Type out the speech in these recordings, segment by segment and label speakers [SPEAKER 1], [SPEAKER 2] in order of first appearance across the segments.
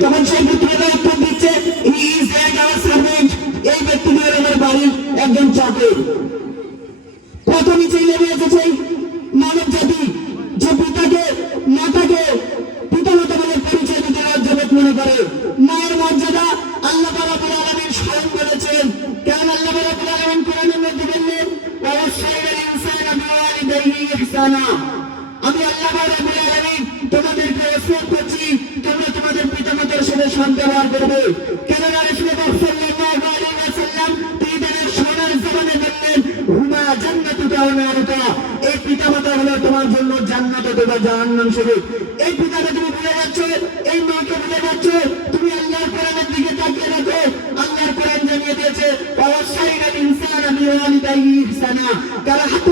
[SPEAKER 1] তখন সেই পুত্রটা উত্তর দিচ্ছে এই ব্যক্তিটি আমার বাড়ির একজন চাকর। কত নিচে নেমে এসেছে মানব জাতি যে পিতাকে, মাতাকে পিতা মাতা বলে পরিচয় দিতে লজ্জাবোধ মনে করে। মায়ের মর্যাদা আল্লাহ রাব্বুল আলামিন স্বয়ং বলেছেন। কেন আল্লাহ রাব্বুল আলামিন কোরআনের মধ্যে বললেন ইনসানা আমি আল্লাহ রাব্বুল আলামিন তোমাদেরকে করছি, তোমরা ব্যবহার করবে কেননা রাসূলুল্লাহ সাল্লাল্লাহু ওয়া এই পিতামাতা হলো তোমার জন্য তুমি ভুলে কোরআনের দিকে তাকিয়ে রাখো আল্লাহর কোরআন জানিয়ে দিয়েছে ওয়াসাইনাল ইনসানা বিওয়ালিদাইহি ইহসানা। কারাহাতু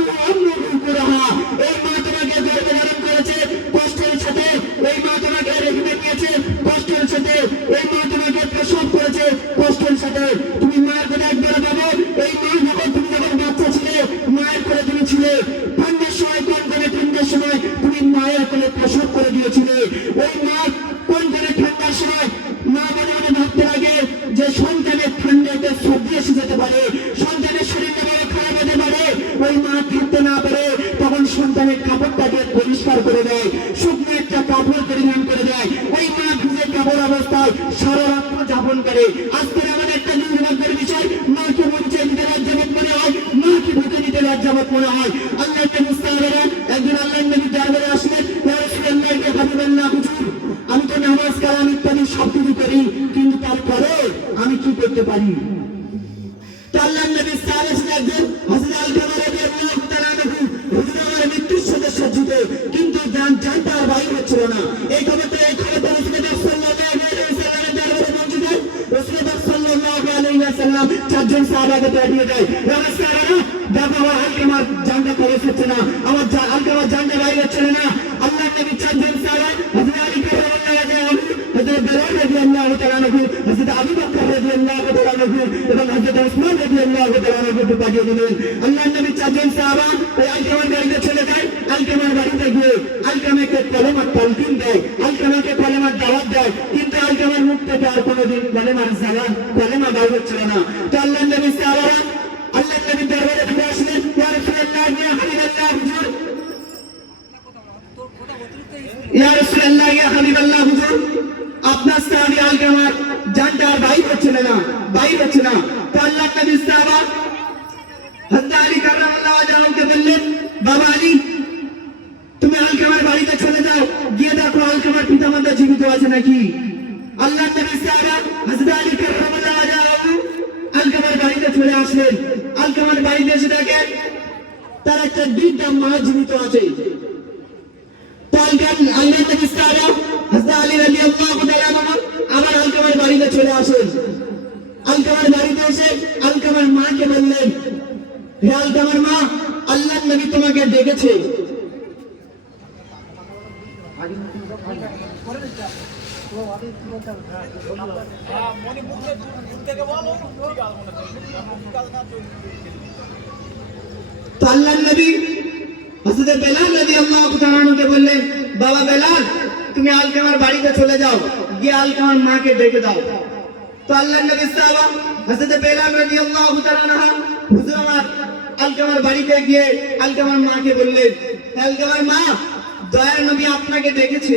[SPEAKER 1] দিতে হয় মনে হয় আল্লাহ মুস্তাহাবেরা একদিন আল্লাহ নবী দরবারে আসলেন রাসূলুল্লাহকে হাবিবাল্লাহ হুজুর, আমি তো নামাজ কালাম ইত্যাদি সব কিছু করি, কিন্তু তারপরে আমি কি করতে পারি? তো আল্লাহ নবী ওয়াসাল্লাম চারজন সাহাবাকে পাঠিয়ে দেয় ইয়া রাসূলুল্লাহ দেখো আমার আলকামার জানটা খরচ হচ্ছে না আমার জা- আলকামার জানটা বাইর হচ্ছে না আল্লাহ নবী চারজন সাহাবা হযরত আলী হযরত বেলাল রাদিয়াল্লাহু তাআলা আনহু হযরত আবু বকর এবং হযরত ওসমান রাদিয়াল্লাহু তাআলা আনহুকে পাঠিয়ে দিলেন আল্লাহর নবী চারজন সাহাবা, ওই আলকামার বাড়িতে চলে যায়। আলকামার বাড়িতে গিয়ে আলকামাকে কলেমার তালকিন দেয়, আলকামাকে কলেমার দাওয়াত দেয়, কিন্তু আলকামার মুখ থেকে আর কোনোদিন কলেমার জালান কলেমা বার হচ্ছিল না। তো আল্লাহর নবী সাহাবারা আল্লাহর নবী দরবারে ফিরে আসলেন, ইয়া রাসূলুল্লাহ, ইয়া হাবিবাল্লাহ, হুজুর। ইয়া রাসূলুল্লাহ, ইয়া হাবিবাল্লাহ, হুজুর। আপনার সাহাবী আলকামার জানটা আর বাইর হচ্ছে না বাইর হচ্ছে না। তো আল্লাহ নবী সাহাবা হযরত আলী কারামাল্লাহু ওয়াজহাকে বললেন, বাবা আলী নাকি? আল্লাহ আলকামার বাড়িতে চলে আসলেন আলকামার বাড়িতে এসে দেখেন তার একটা দুইটা মা জীবিত আছে। আলকামার মা আল্লাহ নবী তোমাকে ডেকেছে। তো আল্লাহ নবী হযরত বেলাল রাদিয়াল্লাহু তাআলা আনহুকে বললেন, বাবা বাড়িতে গিয়ে আলকামার আল্লাহ আমার আলকামার বাড়িতে গিয়ে আলকামার মাকে বললেন "হে আলকামার মা দয়ার নবী আপনাকে ডেকেছে।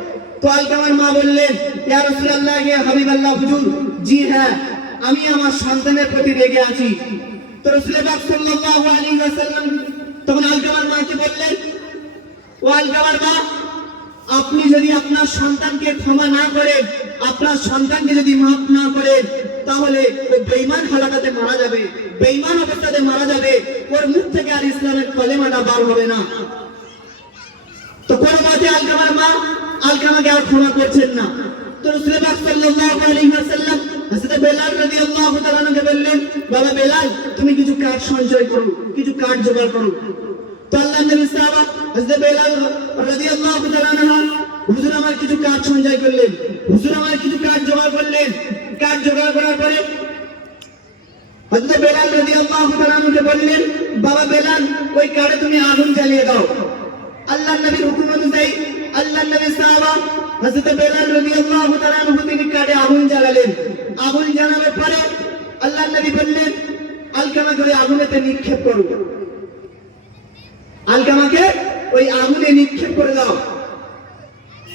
[SPEAKER 1] তো আলকামার মা বললেন হাবিবাল্লাহ হুজুর, জি হ্যাঁ আমি আমার সন্তানের প্রতি রেগে আছি। তো রাসূল তখন আলকামার মাকে বললেন আপনি যদি আপনার সন্তানকে ক্ষমা না করেন, আপনার সন্তানকে যদি মাফ না করেন, তাহলে ও বেঈমান হালাকাতে মারা যাবে, বেঈমান অবস্থাতে মারা যাবে, ওর মুখ থেকে আর ইসলামের কলেমাটা বার হবে না। তো কোনো মতে আলকামার মা আলকামাকে আর ক্ষমা করছেন না। তো বললেন, বাবা বেলাল, তুমি কিছু সঞ্চয় কিছু কাঠ জোগাড় কিছু সঞ্চয় করলেন কিছু জোগাড় করলেন। কাঠ জোগাড় করার পরে বেলাল বললেন, বাবা ওই কাঠে তুমি আগুন জ্বালিয়ে দাও। আল্লাহ নবীর হুকুম অনুযায়ী আল্লাহ নবী সাহাবা হযরত বেলাল রাদিয়াল্লাহু তাআলা আনহু তিনি কাঠে আগুন জ্বালালেন। আগুন জ্বালানোর পরে আল্লাহ নবী বললেন আলকামাকে ওই আগুনেতে নিক্ষেপ করো। আলকামাকে ওই আগুনে নিক্ষেপ করে দাও।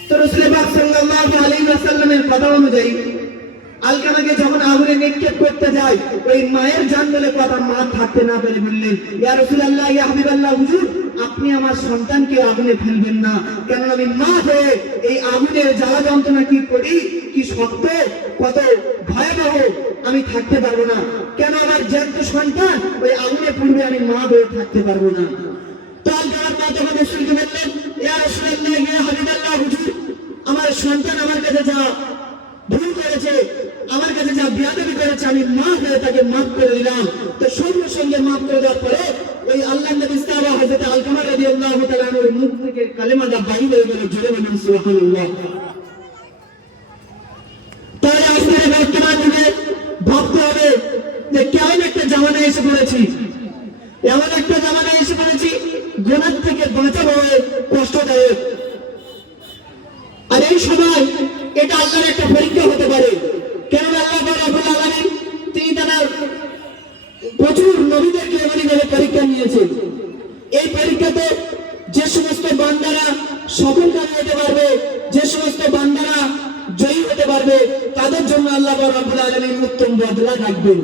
[SPEAKER 1] তো রসুল পাক সাল্লাল্লাহু আলাইহি ওয়াসাল্লামের কথা অনুযায়ী আলকামাকে যখন আগুনে নিক্ষেপ করতে যায় ওই মায়ের জান বলে কথা মা থাকতে না পেরে বললেন হুজুর, আপনি আমার সন্তানকে আগুনে ফেলবেন না। কেন আমি মা হয়ে এই আগুনের জ্বালা যন্ত্রণা কি করি, কি শক্ত, কত ভয়াবহ, আমি থাকতে পারব না। কেন আমার জ্যান্ত সন্তান, ওই আগুনে পূর্বে আমি মা হয়ে থাকতে পারব না। তো আলকামার মা হুজুর, আমার সন্তান আমার আমার কাছে যা বিয়াদবি করেছে, আমি মা হয়ে তাকে মাফ করে দিলাম। তো সঙ্গে সঙ্গে মাফ করে দেওয়ার পরে ওই আল্লাহ নবী সাহাবা হযরত আলকামা মুখ থেকে হয়ে গেল, জোরে বলুন কেমন একটা জামানায় এসে এমন একটা জামানায় এসে পড়েছি থেকে আর এই সময় এটা আল্লাহর একটা পরীক্ষা হতে পারে কেন আল্লাহ রাব্বুল আলামিন তিনি তার প্রচুর নবীদেরকে এমনইভাবে পরীক্ষা নিয়েছেন এই পরীক্ষাতে যে সমস্ত বান্দারা হতে পারবে, যে সমস্ত বান্দারা জয়ী হতে পারবে, তাদের জন্য আল্লাহ রাব্বুল আলামিন উত্তম বদলা রাখবেন।